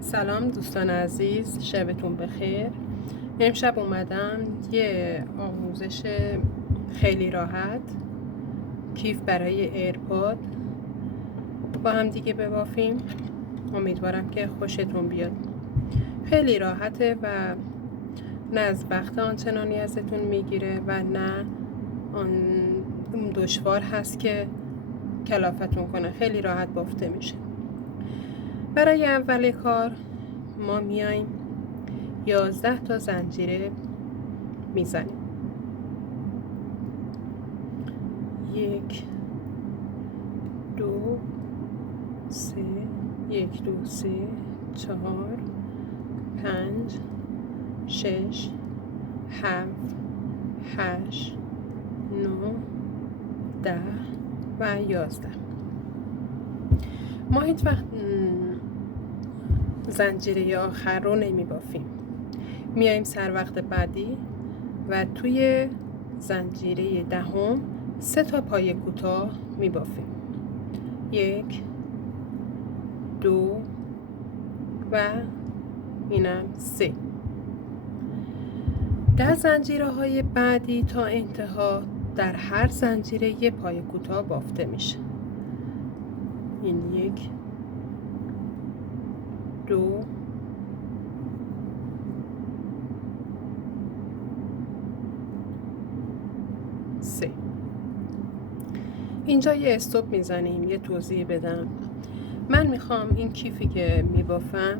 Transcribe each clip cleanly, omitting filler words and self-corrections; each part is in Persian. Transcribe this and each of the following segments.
سلام دوستان عزیز، شبتون بخیر. امشب اومدم یه آموزش خیلی راحت کیف برای ایرپاد با هم دیگه ببافیم. امیدوارم که خوشتون بیاد. خیلی راحته و نه از وقت آنچنانی ازتون میگیره و نه اون دشوار هست که کلافتون کنه. خیلی راحت بافته میشه. برای اول کار ما میایم 11 تا زنجیره میزنیم. 1 2 3 1 2 3 4 5 6 7 8 9 10 و 11. ما هیچ وقت زنجیره آخر رو نمی بافیم. میایم سر وقت بعدی و توی زنجیره دهم 3 تا پای کوتاه می بافیم. 1 2 و اینم 3. در زنجیره های بعدی تا انتها در هر زنجیره یه پای کوتاه بافته میشه. این 1 2 3. اینجا یه استوب میزنیم. یه توضیح بدم. من میخوام این کیفی که میبافم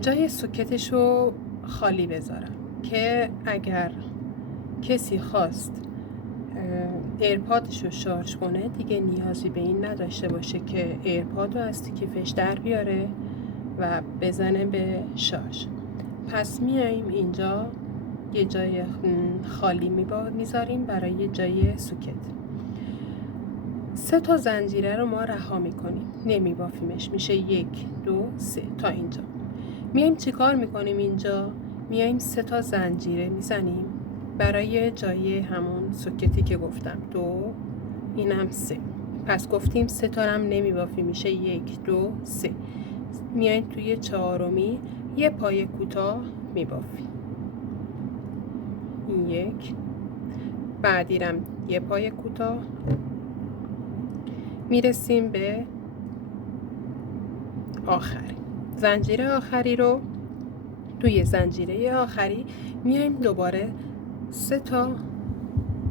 جای سوکتش رو خالی بذارم که اگر کسی خواست ایرپادش رو شارژ کنه دیگه نیازی به این نداشته باشه که ایرپاد رو از کیفش در بیاره و بزنه به شارژ. پس میاییم اینجا یه جای خالی میذاریم برای جای سوکت. 3 تا زنجیره رو ما رها میکنیم، نمیبافیمش. میشه 1 2 3 تا اینجا. میایم چیکار میکنیم اینجا؟ میایم 3 تا زنجیره میزنیم برای جای همون سوکتی که گفتم. 2 اینم 3. پس گفتیم 3 تا هم نمیبافیم. میشه 1 2 3. میایم توی چهارمی یه پای کوتاه میبافیم. این 1. بعدیرم یه پای کوتاه. میرسیم به آخری. زنجیره آخری رو توی زنجیره آخری میایم دوباره 3 تا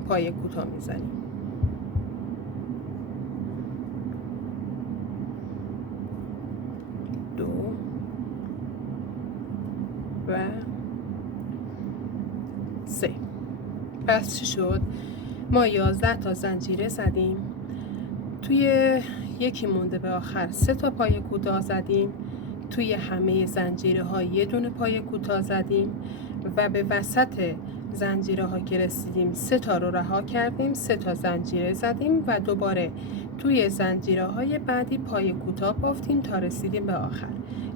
پای کوتاه میزنیم. دو و 3. پس چی شد؟ ما 11 تا زنجیره زدیم. توی یکی مونده به آخر 3 تا پای کوتاه زدیم. توی همه زنجیره ها یه دونه پای کوتاه زدیم و به وسط زنجیره ها که رسیدیم 3 تا رو رها کردیم. 3 تا زنجیره زدیم و دوباره توی زنجیره های بعدی پای کوتاه بافتیم تا رسیدیم به آخر.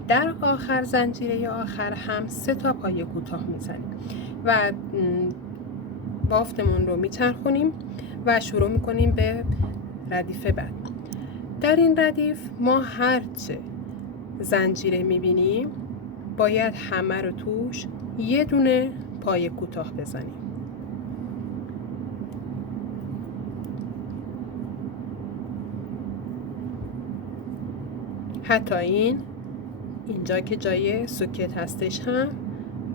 در آخر زنجیره آخر هم 3 تا پای کوتاه میزنیم و بافتمون رو میچرخونیم و شروع میکنیم به ردیف بعد. در این ردیف ما هرچه زنجیره میبینیم باید همه رو توش یه دونه پای کوتاه بزنیم. حتی اینجا که جای سوکت هستش هم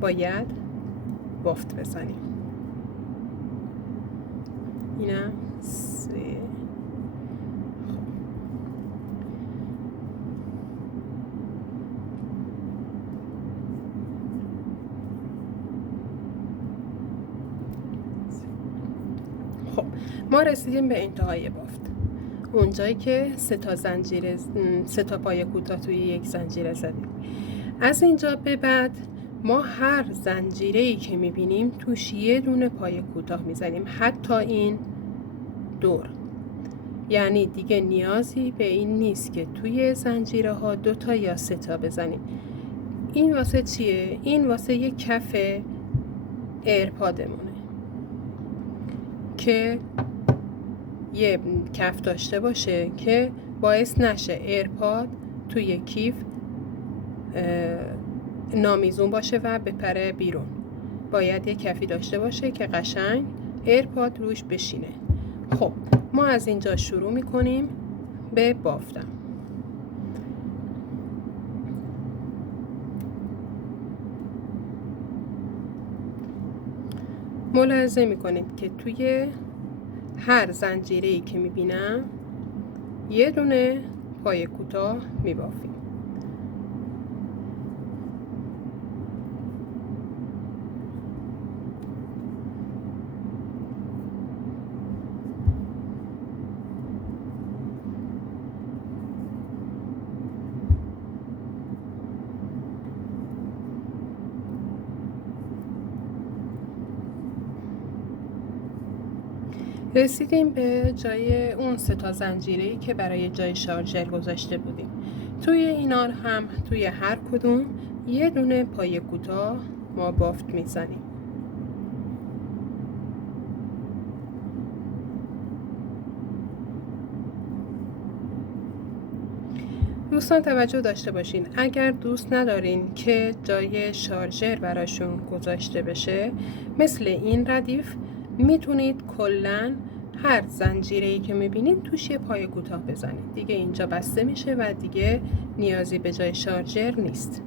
باید بافت بزنیم. اینم 3. خب ما رسیدیم به انتهای بافت. اونجایی که 3 تا پای کوتاه توی یک زنجیره زدیم. از اینجا به بعد ما هر زنجیره‌ای که می‌بینیم توش یه دونه پای کوتاه می‌زنیم، حتی این دور. یعنی دیگه نیازی به این نیست که توی زنجیره ها 2 تا یا 3 تا بزنیم. این واسه چیه؟ این واسه یک کف ایرپادمونه که یه کف داشته باشه که باعث نشه ایرپاد توی کیف نامیزون باشه و بپره بیرون. باید یک کفی داشته باشه که قشنگ ایرپاد روش بشینه. خب ما از اینجا شروع میکنیم به بافتن. ملاحظه میکنید که توی هر زنجیره‌ای که میبینم یه دونه پای کوتاه میبافیم. رسیدیم به جای اون 3 زنجیره‌ای که برای جای شارژر گذاشته بودیم. توی اینا هم توی هر کدوم یه دونه پای کوتاه ما بافت میزنیم. دوستان توجه داشته باشین، اگر دوست ندارین که جای شارژر براشون گذاشته بشه، مثل این ردیف میتونید کلن هر زنجیره‌ای که میبینید توش یه پای کوتاه بزنید. دیگه اینجا بسته میشه و دیگه نیازی به جای شارژر نیست.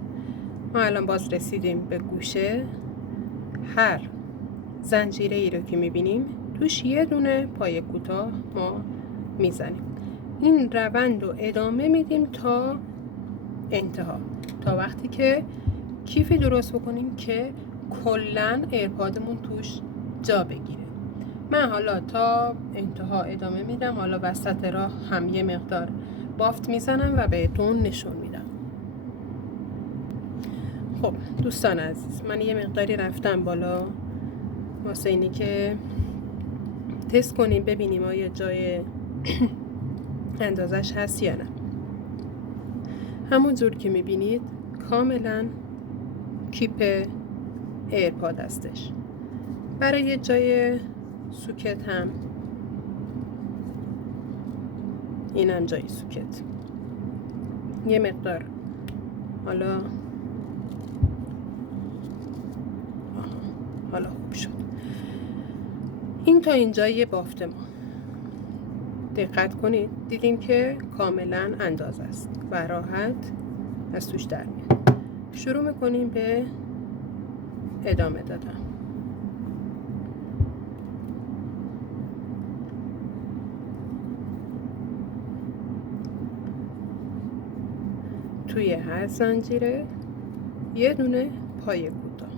ما الان باز رسیدیم به گوشه. هر زنجیره‌ای رو که میبینیم توش یه دونه پای کوتاه ما میزنیم. این روند رو ادامه میدیم تا انتها، تا وقتی که کیفی درست بکنیم که کلن ایرپادمون توش جا بگیره. من حالا تا انتها ادامه میدم، حالا وسط راه هم یه مقدار بافت میزنم و بهتون نشون میدم. خب دوستان عزیز، من یه مقداری رفتم بالا واسه اینی که تست کنیم ببینیم آیا جای اندازش هست یا نه. همون جور که میبینید کاملا کیپ ایرپاد هستش. برای جای سوکت هم اینم جای سوکت. یه مقدار حالا خوب شد. این تا اینجای بافت ما. دقت کنید، دیدیم که کاملا اندازه است و راحت از توش در میاد. شروع میکنیم به ادامه دادن. توی هر زنجیره یه دونه پای کوتاه.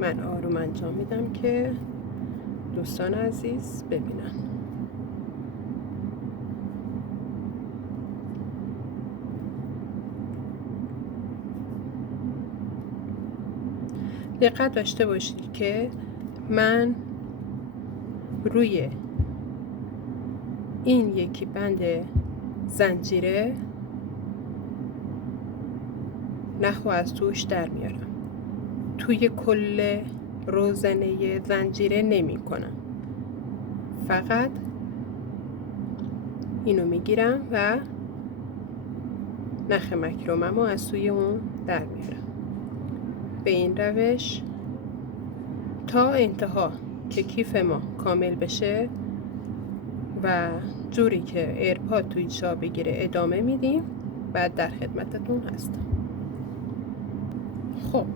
من آروم انجام میدم که دوستان عزیز ببینن. دقت داشته باشید که من روی این یکی بند زنجیره نخو از توش در میارم. توی کل روزنه زنجیره نمی کنم، فقط اینو میگیرم و نخ مکرمم رو از توی اون در میارم. به این روش تا انتها که کیف ما کامل بشه و جوری که ایرپاد توی جا بگیره ادامه میدیم. بعد در خدمتتون هستم. خب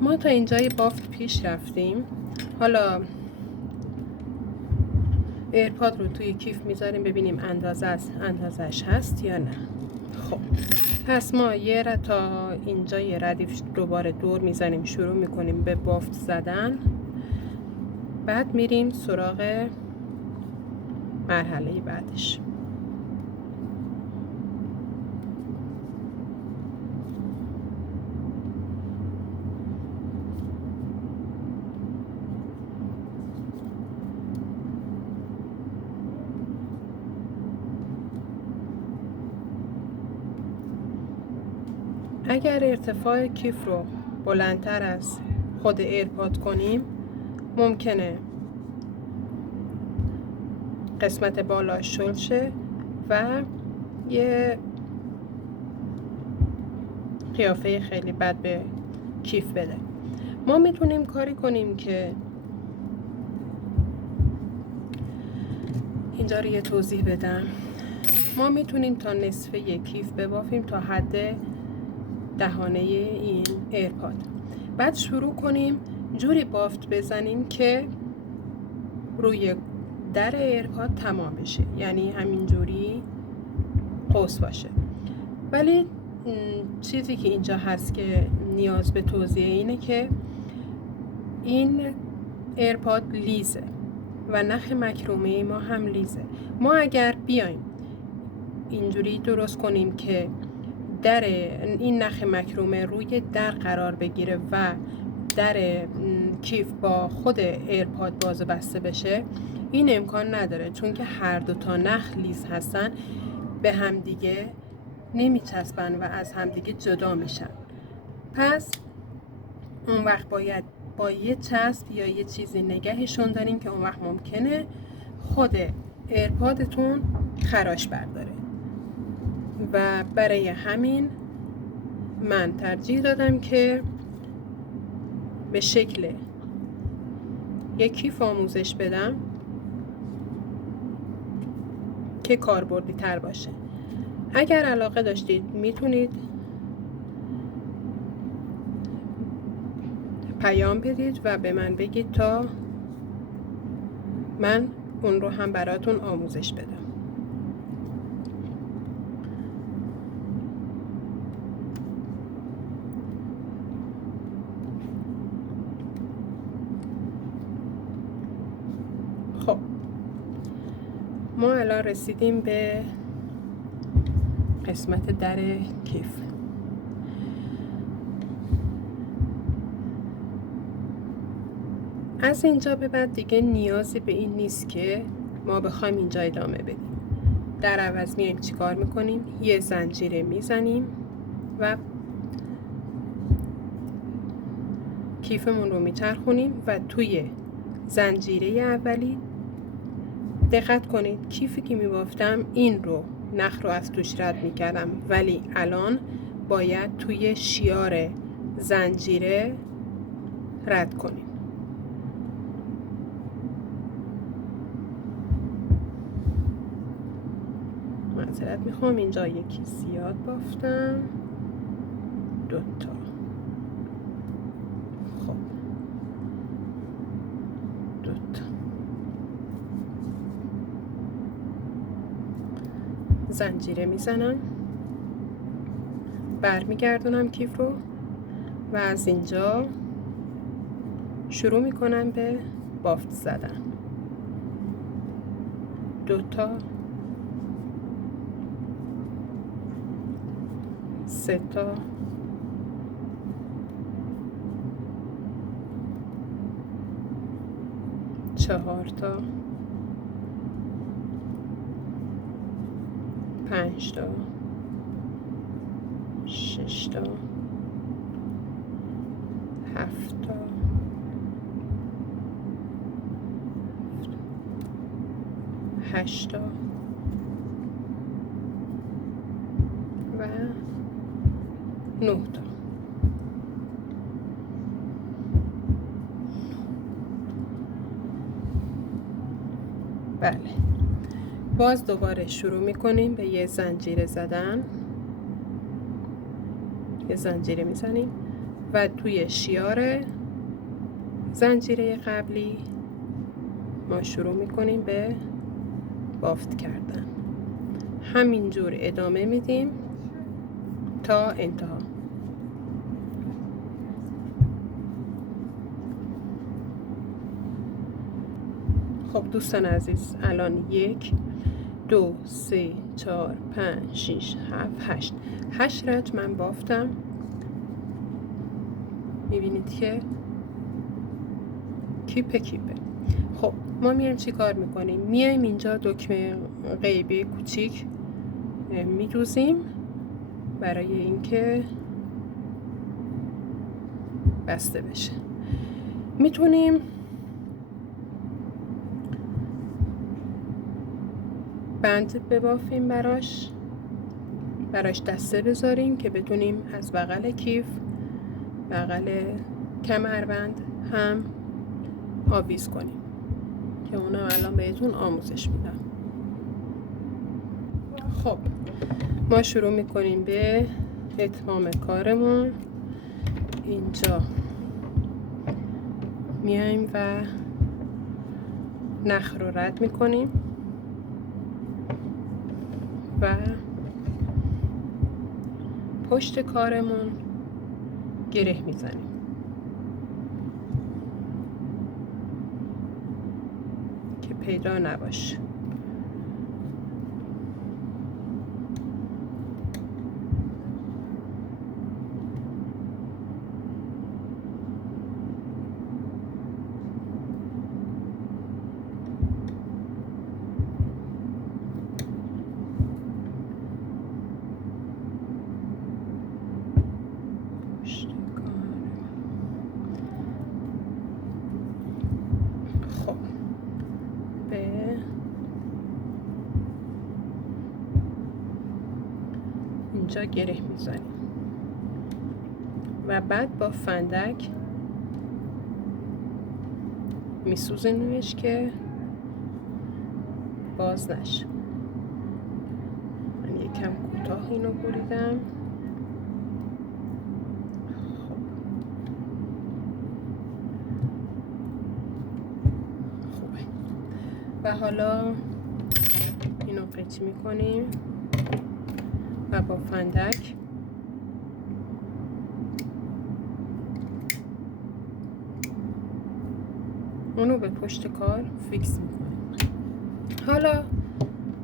ما تا اینجای بافت پیش رفتیم. حالا ایرپاد رو توی کیف میذاریم ببینیم اندازش هست یا نه. خب پس ما تا اینجای ردیف دوباره دور میزنیم، شروع میکنیم به بافت زدن. بعد میریم سراغ مرحله بعدش. اگر ارتفاع کیف رو بلندتر از خود ایرپاد کنیم ممکنه قسمت بالا شل شه و یه قیافه خیلی بد به کیف بده. ما میتونیم کاری کنیم که اینجا رو یه توضیح بدم. ما میتونیم تا نصف یک کیف ببافیم تا حد دهانه این ایرپاد. بعد شروع کنیم جوری بافت بزنیم که روی در ایرپاد تمام بشه، یعنی همین جوری قوس باشه. ولی چیزی که اینجا هست که نیاز به توضیح اینه که این ایرپاد لیزه و نخ مکرومه ما هم لیزه. ما اگر بیایم اینجوری درست کنیم که در این نخ مکرومه روی در قرار بگیره و در کیف با خود ایرپاد باز و بسته بشه، این امکان نداره، چون که هر دو تا نخ لیز هستن، به هم دیگه نمیچسبن و از هم دیگه جدا میشن. پس اون وقت باید با یه چسب یا یه چیزی نگهشون داریم که اون وقت ممکنه خود ایرپادتون خراش برداره. و برای همین من ترجیح دادم که به شکل یک کیف آموزش بدم که کاربردی تر باشه. اگر علاقه داشتید میتونید پیام بدید و به من بگید تا من اون رو هم براتون آموزش بدم. خب ما الان رسیدیم به قسمت در کیف. از اینجا به بعد دیگه نیازی به این نیست که ما بخوایم اینجا ادامه بدیم. در عوض میایم چیکار میکنیم؟ یه زنجیره میزنیم و کیفمون رو میچرخونیم و توی زنجیره اولی دقت کنید کیفی که میبافتم این رو نخ رو از توش رد میکردم، ولی الان باید توی شیار زنجیره رد کنیم. معذرت میخوام، اینجا یکی زیاد بافتم، 2 تا. خب 2 تا زنجیره میزنم، برمیگردونم کیف رو و از اینجا شروع میکنم به بافت زدن. 2 تا، 3 تا، 4 تا، 5 تا، 6 تا، 7 تا، 8 تا و 9 تا. بله، باز دوباره شروع میکنیم به یه زنجیره زدن. یه زنجیره میزنیم و توی شیار زنجیره قبلی ما شروع میکنیم به بافت کردن. همینجور ادامه میدیم تا انتها. خب دوستان عزیز، الان 1 2 3 4 5 6 7 8 رنج من بافتم. میبینید که کیپه. خب ما میایم چی کار میکنیم؟ میایم اینجا دکمه غیبی کوچیک میدوزیم برای اینکه بسته بشه. میتونیم بند ببافیم براش براش دسته بذاریم که بتونیم از بغل کیف، بغل کمربند هم آویز کنیم که اونم الان بهتون آموزش میدم. خب ما شروع میکنیم به اتمام کارمون. اینجا میایم و نخ رو رد میکنیم و پشت کارمون گره میزنیم. که پیدا نباشه. خب به اینجا گره میزنیم و بعد با فندک میسوزنیمش که باز نشه. من یکم کوتاه اینو بریدم. خوبه. و حالا اینو قطع میکنیم و با فندک اونو به پشت کار فیکس میکنیم. حالا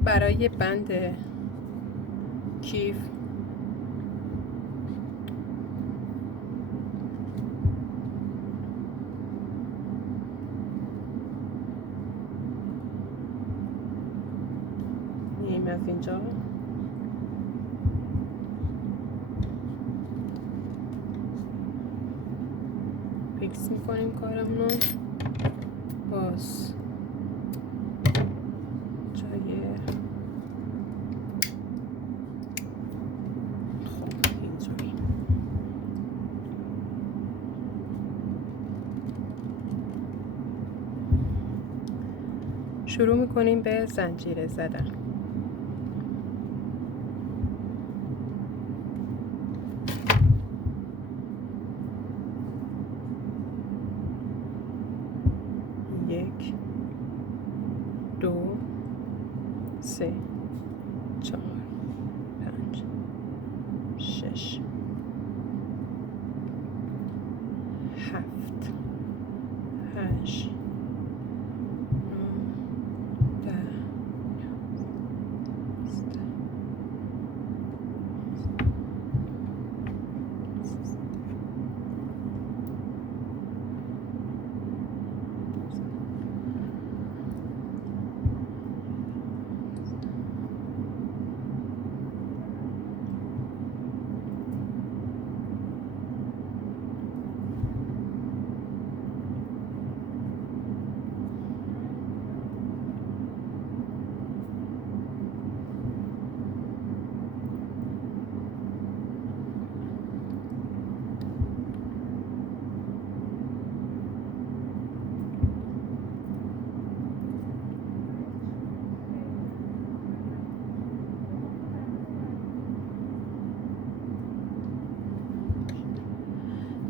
برای بند کیف میایم از اینجا فیکس میکنیم کارمون رو. باز جای خب اینجوری شروع میکنیم به زنجیره زدن. یک، دو، سه، چهار، پنج، شش، هفت، هشت، نه، ده،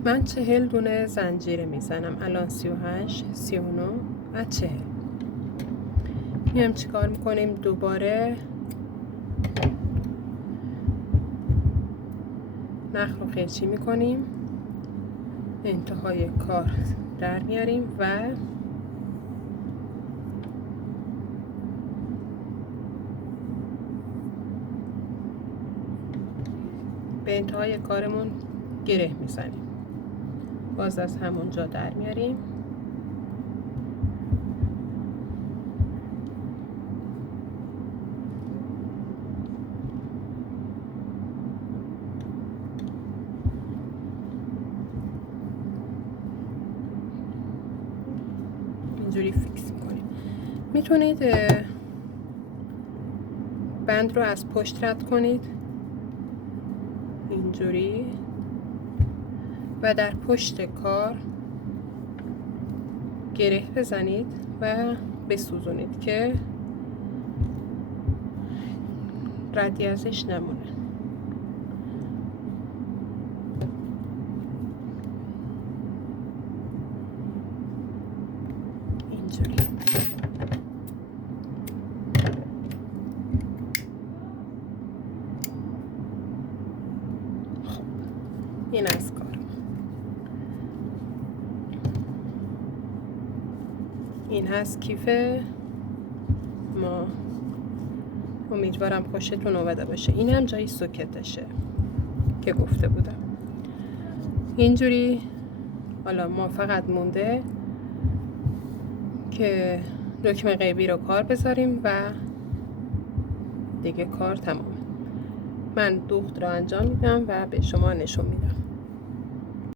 من 40 دونه زنجیره میزنم. الان 38، 39 و 40. میام چیکار میکنیم؟ دوباره نخ رو قیچی میکنیم، انتهای کار در میاریم و به انتهای کارمون گره میزنیم. باز از همونجا در میاریم. اینجوری فیکس میکنیم. میتونید بند رو از پشت رد کنید اینجوری و در پشت کار گره بزنید و بسوزونید که ردی ازش نمونه. اینجوری. خب این از کار. این هست کیف ما. امیدوارم خوشتون اومده باشه. این هم جای سوکتشه که گفته بودم. اینجوری حالا ما فقط مونده که دکمه غیبی رو کار بذاریم و دیگه کار تمام. من دوخت رو انجام میدم و به شما نشون میدم.